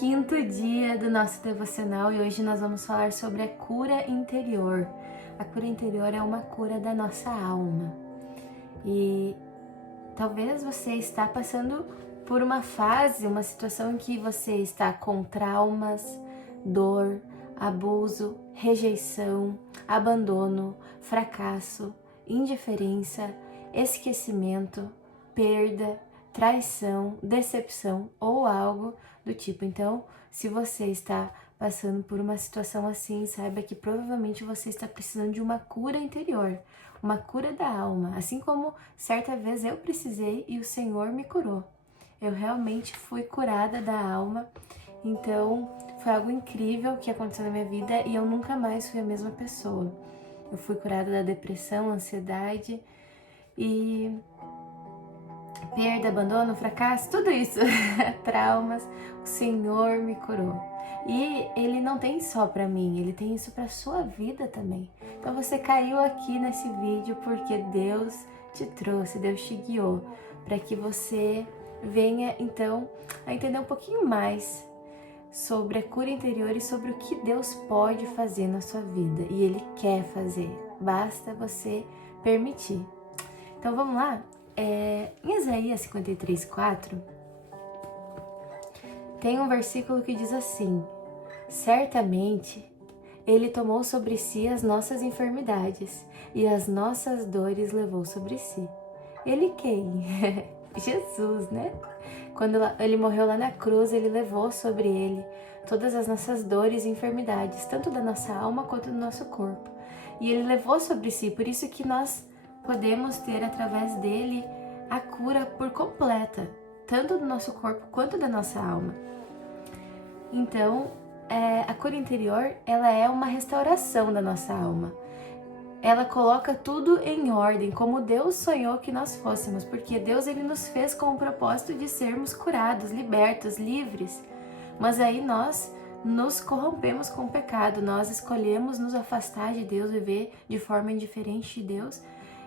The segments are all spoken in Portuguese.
quinto dia do nosso devocional e hoje nós vamos falar sobre a cura interior. A cura interior é uma cura da nossa alma. E talvez você está passando por uma fase, uma situação em que você está com traumas, dor, abuso, rejeição, abandono, fracasso, indiferença, esquecimento, perda, traição, decepção ou algo do tipo. Então, se você está passando por uma situação assim, saiba que provavelmente você está precisando de uma cura interior, uma cura da alma, assim como certa vez eu precisei e o Senhor me curou. Eu realmente fui curada da alma, então foi algo incrível que aconteceu na minha vida e eu nunca mais fui a mesma pessoa. Eu fui curada da depressão, ansiedade e perda, abandono, fracasso, tudo isso, traumas, o Senhor me curou. E Ele não tem só para mim, Ele tem isso para sua vida também. Então você caiu aqui nesse vídeo porque Deus te trouxe, Deus te guiou, para que você venha então a entender um pouquinho mais sobre a cura interior e sobre o que Deus pode fazer na sua vida. E Ele quer fazer, basta você permitir. Então vamos lá? Em Isaías 53:4 tem um versículo que diz assim: certamente Ele tomou sobre si as nossas enfermidades e as nossas dores levou sobre si. Ele quem? Jesus, né? Quando Ele morreu lá na cruz, Ele levou sobre Ele todas as nossas dores e enfermidades, tanto da nossa alma quanto do nosso corpo. E Ele levou sobre si, por isso que nós podemos ter através dele a cura por completa, tanto do nosso corpo quanto da nossa alma. Então, a cura interior, ela é uma restauração da nossa alma. Ela coloca tudo em ordem, como Deus sonhou que nós fôssemos, porque Deus ele nos fez com o propósito de sermos curados, libertos, livres. Mas aí nós nos corrompemos com o pecado, nós escolhemos nos afastar de Deus, viver de forma indiferente de Deus.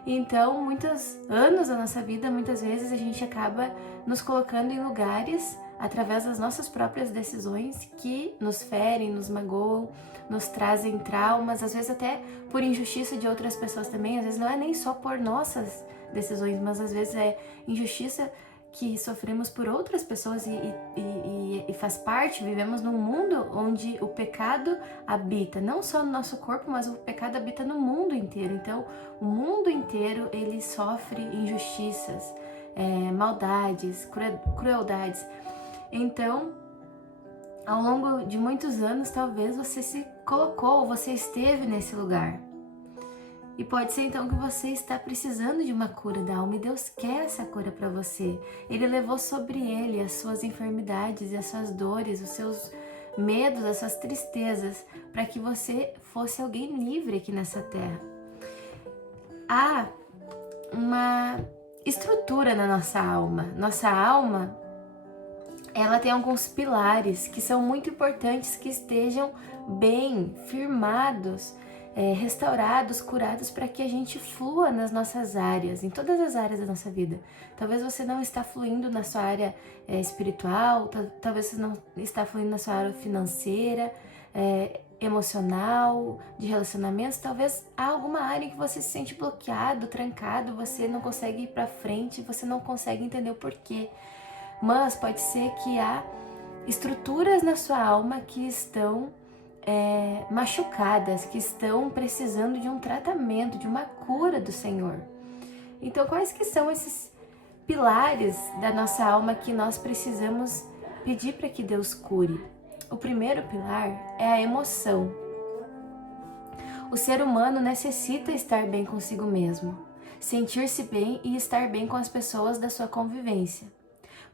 Então, muitos anos da nossa vida, muitas vezes a gente acaba nos colocando em lugares através das nossas próprias decisões que nos ferem, nos magoam, nos trazem traumas, às vezes até por injustiça de outras pessoas também. Às vezes não é nem só por nossas decisões, mas às vezes é injustiça que sofremos por outras pessoas e faz parte. Vivemos num mundo onde o pecado habita, não só no nosso corpo, mas o pecado habita no mundo inteiro. Então, o mundo inteiro ele sofre injustiças, maldades, crueldades. Então, ao longo de muitos anos, talvez você se colocou, você esteve nesse lugar. E pode ser então que você está precisando de uma cura da alma e Deus quer essa cura para você. Ele levou sobre ele as suas enfermidades e as suas dores, os seus medos, as suas tristezas, para que você fosse alguém livre aqui nessa terra. Há uma estrutura na nossa alma. Nossa alma, ela tem alguns pilares que são muito importantes que estejam bem firmados, restaurados, curados, para que a gente flua nas nossas áreas, em todas as áreas da nossa vida. Talvez você não está fluindo na sua área espiritual, talvez você não está fluindo na sua área financeira, emocional, de relacionamentos. Talvez há alguma área em que você se sente bloqueado, trancado, você não consegue ir para frente, você não consegue entender o porquê. Mas pode ser que há estruturas na sua alma que estão machucadas, que estão precisando de um tratamento, de uma cura do Senhor. Então, quais que são esses pilares da nossa alma que nós precisamos pedir para que Deus cure? O primeiro pilar é a emoção. O ser humano necessita estar bem consigo mesmo, sentir-se bem e estar bem com as pessoas da sua convivência.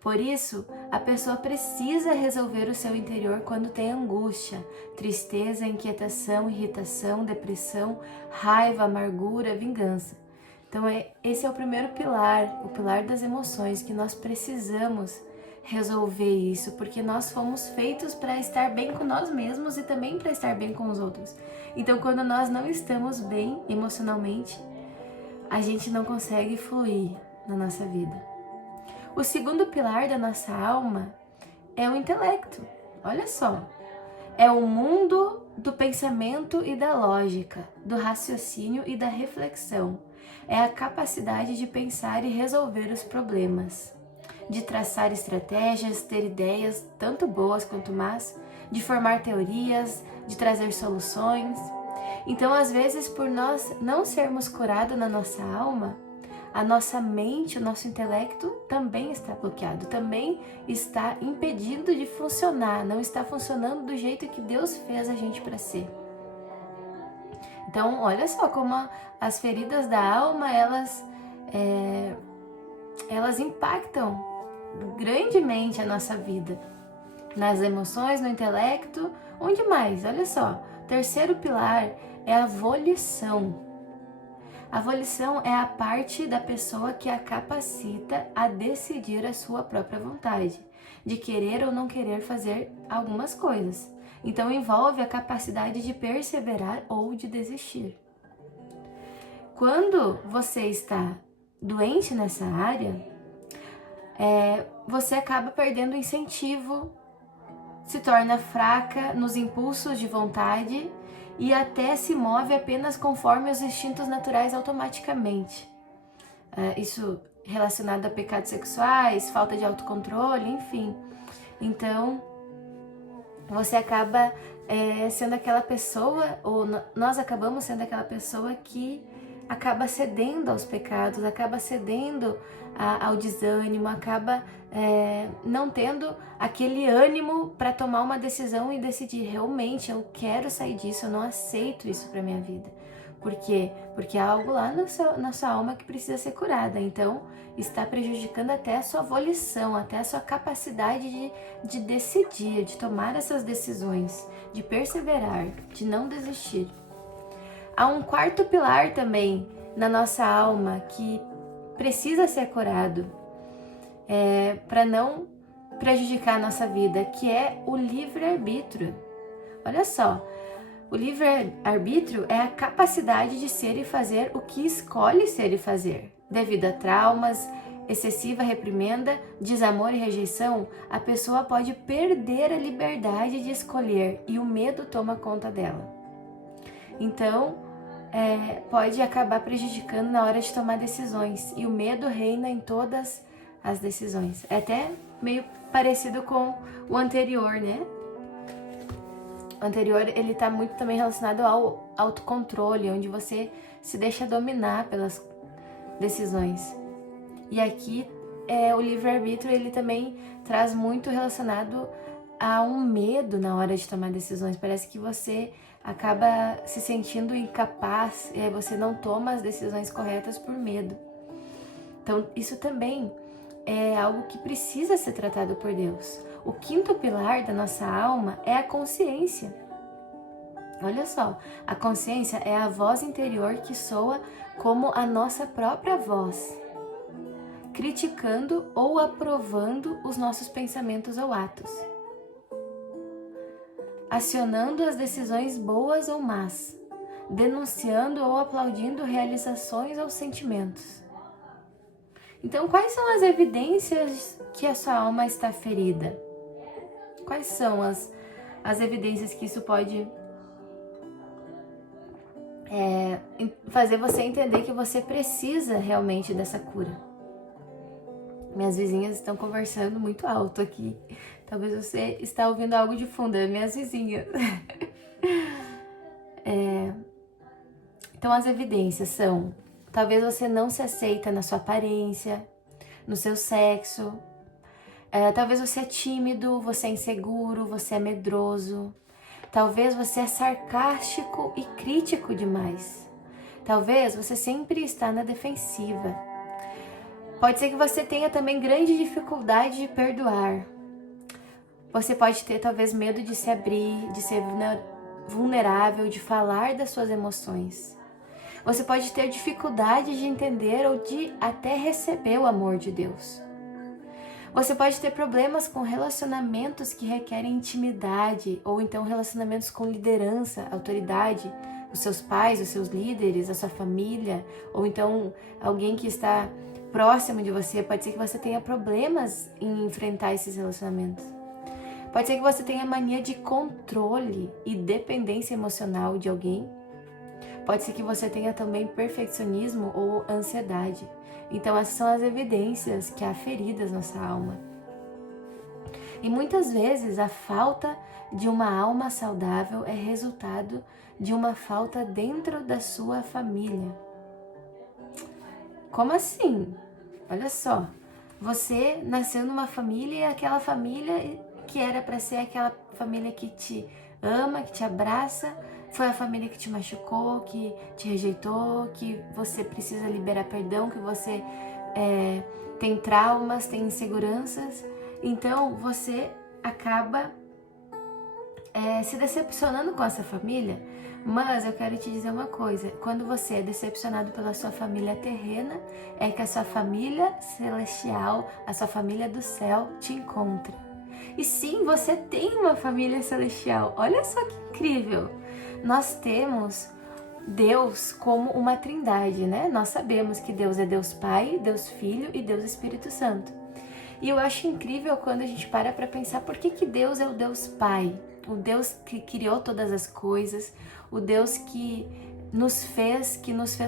Por isso, a pessoa precisa resolver o seu interior quando tem angústia, tristeza, inquietação, irritação, depressão, raiva, amargura, vingança. Então, esse é o primeiro pilar, o pilar das emoções, que nós precisamos resolver isso, porque nós fomos feitos para estar bem com nós mesmos e também para estar bem com os outros. Então, quando nós não estamos bem emocionalmente, a gente não consegue fluir na nossa vida. O segundo pilar da nossa alma é o intelecto. Olha só, é o mundo do pensamento e da lógica, do raciocínio e da reflexão. É a capacidade de pensar e resolver os problemas, de traçar estratégias, ter ideias, tanto boas quanto más, de formar teorias, de trazer soluções. Então, às vezes, por nós não sermos curados na nossa alma, a nossa mente, o nosso intelecto também está bloqueado, também está impedido de funcionar, não está funcionando do jeito que Deus fez a gente para ser. Então, olha só como as feridas da alma, elas impactam grandemente a nossa vida, nas emoções, no intelecto, onde mais? Olha só, terceiro pilar é a volição. A volição é a parte da pessoa que a capacita a decidir a sua própria vontade, de querer ou não querer fazer algumas coisas. Então envolve a capacidade de perseverar ou de desistir. Quando você está doente nessa área, você acaba perdendo o incentivo, se torna fraca nos impulsos de vontade e até se move apenas conforme os instintos naturais automaticamente. Isso relacionado a pecados sexuais, falta de autocontrole, enfim. Então, você acaba sendo aquela pessoa, ou nós acabamos sendo aquela pessoa que acaba cedendo aos pecados, acaba cedendo ao desânimo, acaba não tendo aquele ânimo para tomar uma decisão e decidir, realmente eu quero sair disso, eu não aceito isso para minha vida. Por quê? Porque há algo lá na sua alma que precisa ser curada. Então, está prejudicando até a sua volição, até a sua capacidade de decidir, de tomar essas decisões, de perseverar, de não desistir. Há um quarto pilar também na nossa alma que precisa ser curado para não prejudicar a nossa vida, que é o livre-arbítrio. Olha só, o livre-arbítrio é a capacidade de ser e fazer o que escolhe ser e fazer. Devido a traumas, excessiva reprimenda, desamor e rejeição, a pessoa pode perder a liberdade de escolher e o medo toma conta dela. Então, pode acabar prejudicando na hora de tomar decisões e o medo reina em todas as decisões. É até meio parecido com o anterior, né? O anterior, ele tá muito também relacionado ao autocontrole, onde você se deixa dominar pelas decisões. E aqui, o livre-arbítrio, ele também traz muito relacionado a um medo na hora de tomar decisões. Parece que você acaba se sentindo incapaz e aí você não toma as decisões corretas por medo. Então, isso também é algo que precisa ser tratado por Deus. O quinto pilar da nossa alma é a consciência. Olha só, a consciência é a voz interior que soa como a nossa própria voz, criticando ou aprovando os nossos pensamentos ou atos, acionando as decisões boas ou más, denunciando ou aplaudindo realizações ou sentimentos. Então, quais são as evidências que a sua alma está ferida? Quais são as evidências que isso pode fazer você entender que você precisa realmente dessa cura? Minhas vizinhas estão conversando muito alto aqui. Talvez você está ouvindo algo de fundo, é minhas vizinhas. Então, as evidências são: talvez você não se aceita na sua aparência, no seu sexo. Talvez você é tímido, você é inseguro, você é medroso. Talvez você é sarcástico e crítico demais. Talvez você sempre está na defensiva. Pode ser que você tenha também grande dificuldade de perdoar. Você pode ter talvez medo de se abrir, de ser vulnerável, de falar das suas emoções. Você pode ter dificuldade de entender ou de até receber o amor de Deus. Você pode ter problemas com relacionamentos que requerem intimidade, ou então relacionamentos com liderança, autoridade, os seus pais, os seus líderes, a sua família, ou então alguém que está próximo de você. Pode ser que você tenha problemas em enfrentar esses relacionamentos. Pode ser que você tenha mania de controle e dependência emocional de alguém. Pode ser que você tenha também perfeccionismo ou ansiedade. Então essas são as evidências que há feridas na nossa alma. E muitas vezes a falta de uma alma saudável é resultado de uma falta dentro da sua família. Como assim? Olha só, você nasceu numa família e aquela família que era para ser aquela família que te ama, que te abraça, foi a família que te machucou, que te rejeitou, que você precisa liberar perdão, que você tem traumas, tem inseguranças. Então você acaba se decepcionando com essa família. Mas eu quero te dizer uma coisa, quando você é decepcionado pela sua família terrena, é que a sua família celestial, a sua família do céu te encontra. E sim, você tem uma família celestial, olha só que incrível! Nós temos Deus como uma trindade, né? Nós sabemos que Deus é Deus Pai, Deus Filho e Deus Espírito Santo. E eu acho incrível quando a gente para pensar por que Deus é o Deus Pai, o Deus que criou todas as coisas, o Deus que nos fez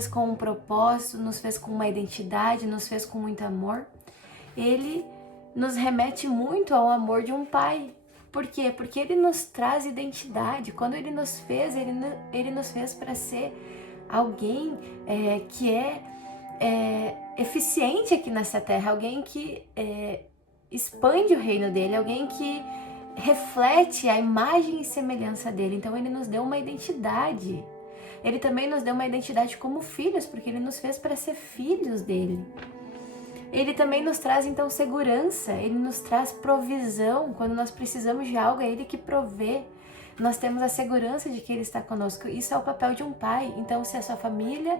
com um propósito, nos fez com uma identidade, nos fez com muito amor. Ele nos remete muito ao amor de um pai. Por quê? Porque ele nos traz identidade. Quando ele nos fez, ele nos fez para ser alguém que é eficiente aqui nessa terra, alguém que expande o reino dele, alguém que reflete a imagem e semelhança dele. Então ele nos deu uma identidade. Ele também nos deu uma identidade como filhos, porque ele nos fez para ser filhos dele. Ele também nos traz então segurança, ele nos traz provisão. Quando nós precisamos de algo, é ele que provê. Nós temos a segurança de que ele está conosco. Isso é o papel de um pai. Então, se a sua família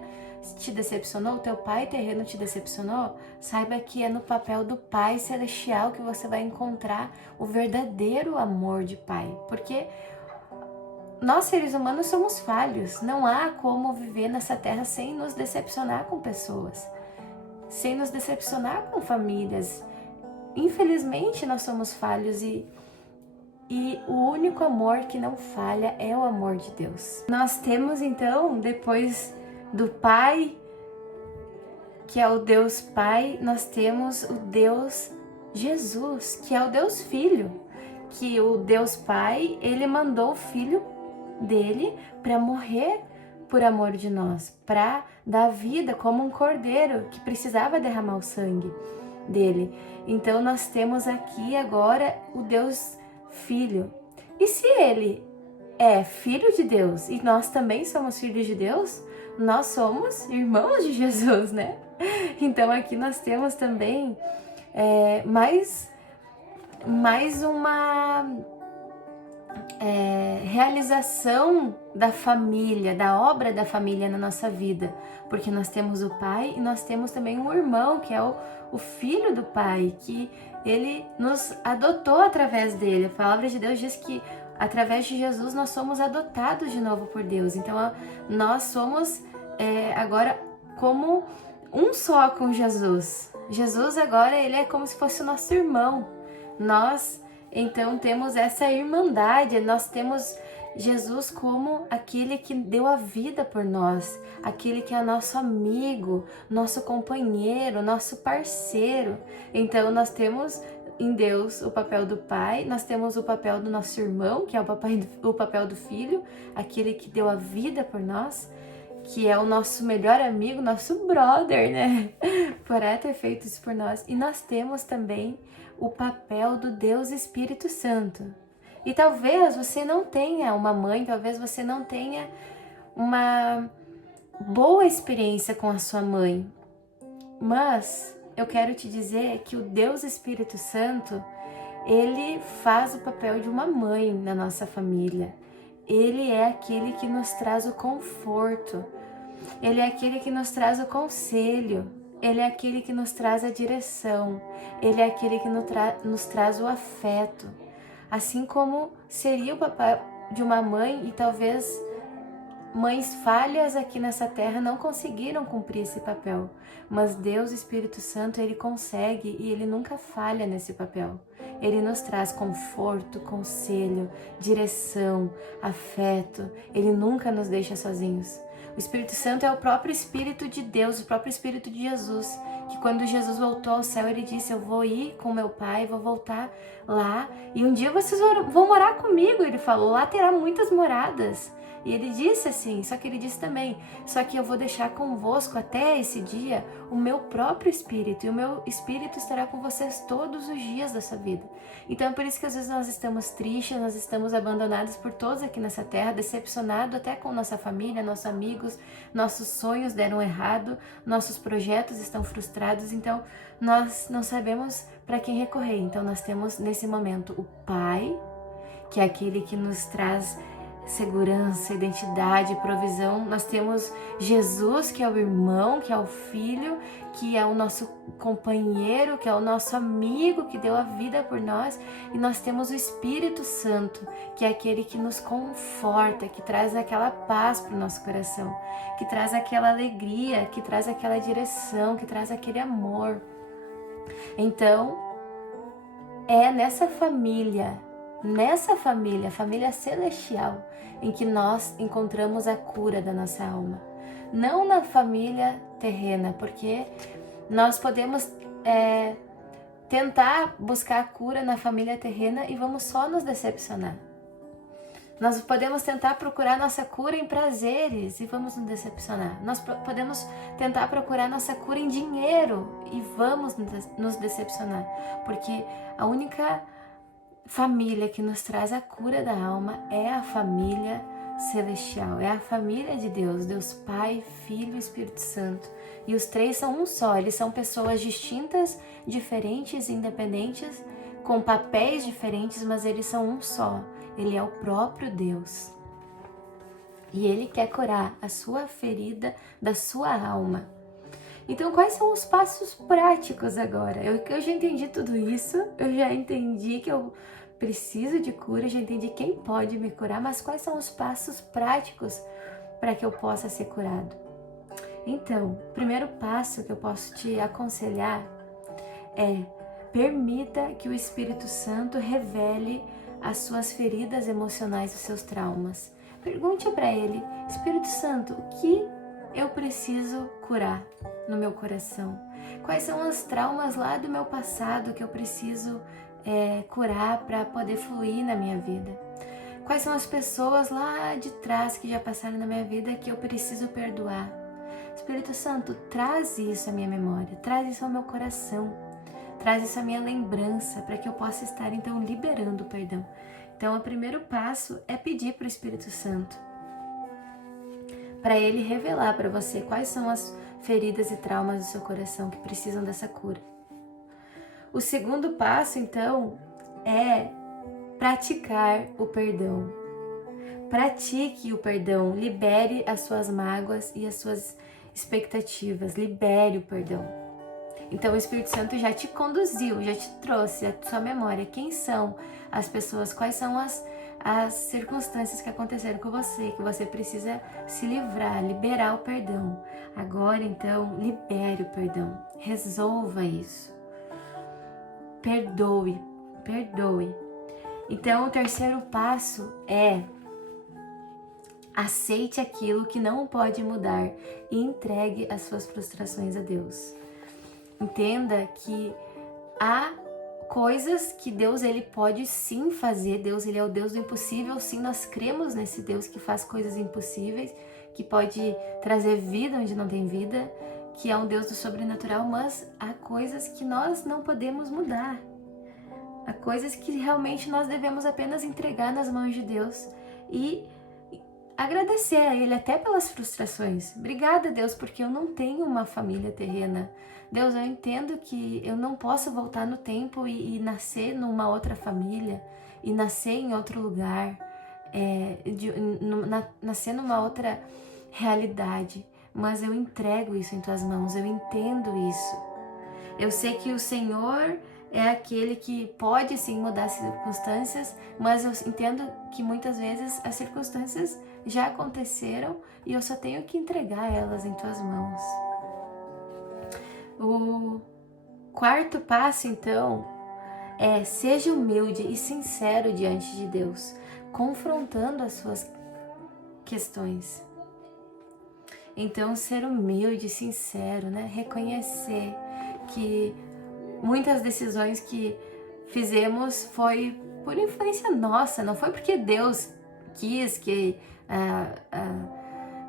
te decepcionou, o teu pai terreno te decepcionou, saiba que é no papel do Pai Celestial que você vai encontrar o verdadeiro amor de pai. Porque nós, seres humanos, somos falhos. Não há como viver nessa terra sem nos decepcionar com pessoas, sem nos decepcionar com famílias. Infelizmente, nós somos falhos e o único amor que não falha é o amor de Deus. Nós temos então, depois do Pai, que é o Deus Pai, nós temos o Deus Jesus, que é o Deus Filho, que o Deus Pai, ele mandou o Filho dele para morrer por amor de nós, para dar vida como um cordeiro que precisava derramar o sangue dele. Então nós temos aqui agora o Deus Filho. E se ele é filho de Deus e nós também somos filhos de Deus, nós somos irmãos de Jesus, né? Então aqui nós temos também mais uma realização da família, da obra da família na nossa vida, porque nós temos o pai e nós temos também um irmão, que é o filho do pai, que ele nos adotou através dele. A palavra de Deus diz que através de Jesus nós somos adotados de novo por Deus. Então nós somos agora como um só com Jesus. Jesus agora ele é como se fosse o nosso irmão. Nós então temos essa irmandade, nós temos Jesus como aquele que deu a vida por nós, aquele que é nosso amigo, nosso companheiro, nosso parceiro. Então nós temos em Deus o papel do Pai, nós temos o papel do nosso irmão, que é o papel do Filho, aquele que deu a vida por nós, que é o nosso melhor amigo, nosso brother, né? Por ter feito isso por nós. E nós temos também o papel do Deus Espírito Santo. E talvez você não tenha uma mãe, talvez você não tenha uma boa experiência com a sua mãe, mas eu quero te dizer que o Deus Espírito Santo, ele faz o papel de uma mãe na nossa família. Ele é aquele que nos traz o conforto, ele é aquele que nos traz o conselho, ele é aquele que nos traz a direção, ele é aquele que nos traz o afeto. Assim como seria o papel de uma mãe, e talvez mães falhas aqui nessa terra não conseguiram cumprir esse papel, mas Deus, Espírito Santo, ele consegue e ele nunca falha nesse papel. Ele nos traz conforto, conselho, direção, afeto. Ele nunca nos deixa sozinhos. O Espírito Santo é o próprio Espírito de Deus, o próprio Espírito de Jesus, que quando Jesus voltou ao céu, ele disse: eu vou ir com meu Pai, vou voltar lá, e um dia vocês vão morar comigo. Ele falou, lá terá muitas moradas. E ele disse assim, só que ele disse também, só que eu vou deixar convosco até esse dia o meu próprio Espírito, e o meu Espírito estará com vocês todos os dias da sua vida. Então é por isso que às vezes nós estamos tristes, nós estamos abandonados por todos aqui nessa terra, decepcionados até com nossa família, nossos amigos, nossos sonhos deram errado, nossos projetos estão frustrados, então nós não sabemos para quem recorrer. Então nós temos nesse momento o Pai, que é aquele que nos traz segurança, identidade, provisão. Nós temos Jesus, que é o irmão, que é o filho, que é o nosso companheiro, que é o nosso amigo, que deu a vida por nós. E nós temos o Espírito Santo, que é aquele que nos conforta, que traz aquela paz para o nosso coração, que traz aquela alegria, que traz aquela direção, que traz aquele amor. Então, é nessa família, família celestial, em que nós encontramos a cura da nossa alma. Não na família terrena, porque nós podemos tentar buscar a cura na família terrena e vamos só nos decepcionar. Nós podemos tentar procurar nossa cura em prazeres e vamos nos decepcionar. Nós podemos tentar procurar nossa cura em dinheiro e vamos nos decepcionar, porque a única família que nos traz a cura da alma é a família celestial, é a família de Deus, Deus Pai, Filho e Espírito Santo. E os três são um só, eles são pessoas distintas, diferentes, independentes, com papéis diferentes, mas eles são um só. Ele é o próprio Deus. E Ele quer curar a sua ferida da sua alma. Então, quais são os passos práticos agora? Eu já entendi tudo isso, eu já entendi que eu preciso de cura, já entendi quem pode me curar, mas quais são os passos práticos para que eu possa ser curado? Então, o primeiro passo que eu posso te aconselhar é: permita que o Espírito Santo revele as suas feridas emocionais, os seus traumas. Pergunte para ele: Espírito Santo, o que eu preciso curar no meu coração? Quais são os traumas lá do meu passado que eu preciso curar para poder fluir na minha vida? Quais são as pessoas lá de trás que já passaram na minha vida que eu preciso perdoar? Espírito Santo, traz isso à minha memória, traz isso ao meu coração, traz isso à minha lembrança, para que eu possa estar então liberando o perdão. Então o primeiro passo é pedir para o Espírito Santo, para ele revelar para você quais são as feridas e traumas do seu coração que precisam dessa cura. O segundo passo, então, é praticar o perdão. Pratique o perdão, libere as suas mágoas e as suas expectativas, libere o perdão. Então o Espírito Santo já te conduziu, já te trouxe à sua memória quem são as pessoas, quais são as circunstâncias que aconteceram com você, que você precisa se livrar, liberar o perdão. Agora então, libere o perdão, resolva isso. Perdoe. Então o terceiro passo é: aceite aquilo que não pode mudar e entregue as suas frustrações a Deus. Entenda que há coisas que Deus ele pode sim fazer. Deus ele é o Deus do impossível. Sim, nós cremos nesse Deus que faz coisas impossíveis, que pode trazer vida onde não tem vida, que é um Deus do sobrenatural, mas há coisas que nós não podemos mudar. Há coisas que realmente nós devemos apenas entregar nas mãos de Deus e agradecer a Ele até pelas frustrações. Obrigada, Deus, porque eu não tenho uma família terrena. Deus, eu entendo que eu não posso voltar no tempo e nascer numa outra família, e nascer em outro lugar, nascer numa outra realidade. Mas eu entrego isso em Tuas mãos, eu entendo isso. Eu sei que o Senhor é aquele que pode sim mudar as circunstâncias, mas eu entendo que muitas vezes as circunstâncias já aconteceram e eu só tenho que entregar elas em Tuas mãos. O quarto passo, então, seja humilde e sincero diante de Deus, confrontando as suas questões. Então, ser humilde, sincero, né? Reconhecer que muitas decisões que fizemos foi por influência nossa, não foi porque Deus quis que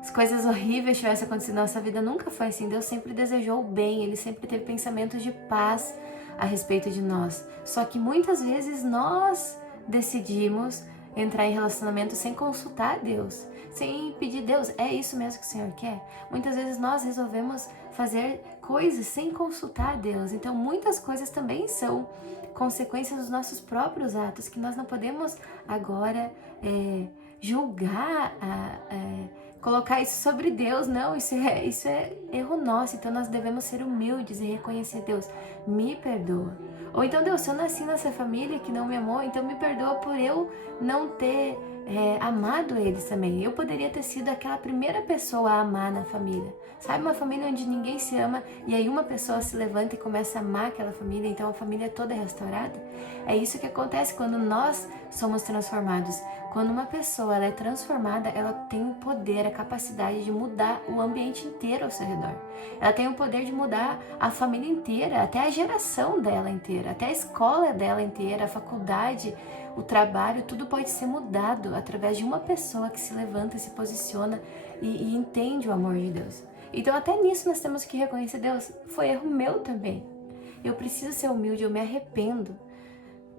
as coisas horríveis tivessem acontecido na nossa vida. Nunca foi assim. Deus sempre desejou o bem, Ele sempre teve pensamentos de paz a respeito de nós. Só que muitas vezes nós decidimos entrar em relacionamento sem consultar Deus, sem pedir: Deus, é isso mesmo que o Senhor quer? Muitas vezes nós resolvemos fazer coisas sem consultar Deus. Então muitas coisas também são consequências dos nossos próprios atos, que nós não podemos agora julgar, colocar isso sobre Deus. Não, isso é erro nosso. Então nós devemos ser humildes e reconhecer: Deus, me perdoa. Ou então: Deus, se eu nasci nessa família que não me amou, então me perdoa por eu não ter amado eles também. Eu poderia ter sido aquela primeira pessoa a amar na família. Sabe, uma família onde ninguém se ama e aí uma pessoa se levanta e começa a amar aquela família, então a família toda é restaurada. É isso que acontece quando nós somos transformados. Quando uma pessoa ela é transformada, ela tem o poder, a capacidade de mudar o ambiente inteiro ao seu redor. Ela tem o poder de mudar a família inteira, até a geração dela inteira, até a escola dela inteira, a faculdade, o trabalho, tudo pode ser mudado através de uma pessoa que se levanta, se posiciona e entende o amor de Deus. Então até nisso nós temos que reconhecer: Deus, foi erro meu também. Eu preciso ser humilde, eu me arrependo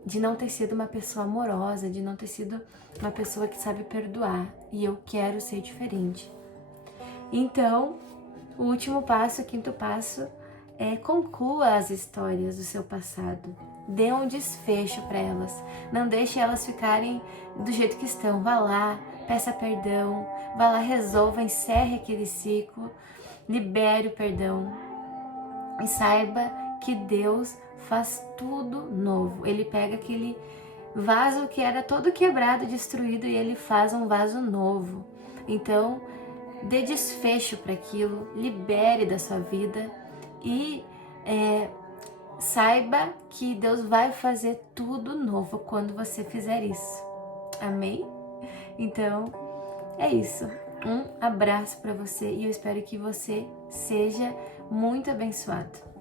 de não ter sido uma pessoa amorosa, de não ter sido uma pessoa que sabe perdoar, e eu quero ser diferente. Então, o último passo, o quinto passo, conclua as histórias do seu passado. Dê um desfecho para elas. Não deixe elas ficarem do jeito que estão. Vá lá, peça perdão, vá lá, resolva, encerre aquele ciclo, libere o perdão e saiba que Deus faz tudo novo. Ele pega aquele vaso que era todo quebrado, destruído, e Ele faz um vaso novo. Então, dê desfecho para aquilo, libere da sua vida e saiba que Deus vai fazer tudo novo quando você fizer isso. Amém? Então, é isso. Um abraço para você e eu espero que você seja muito abençoado.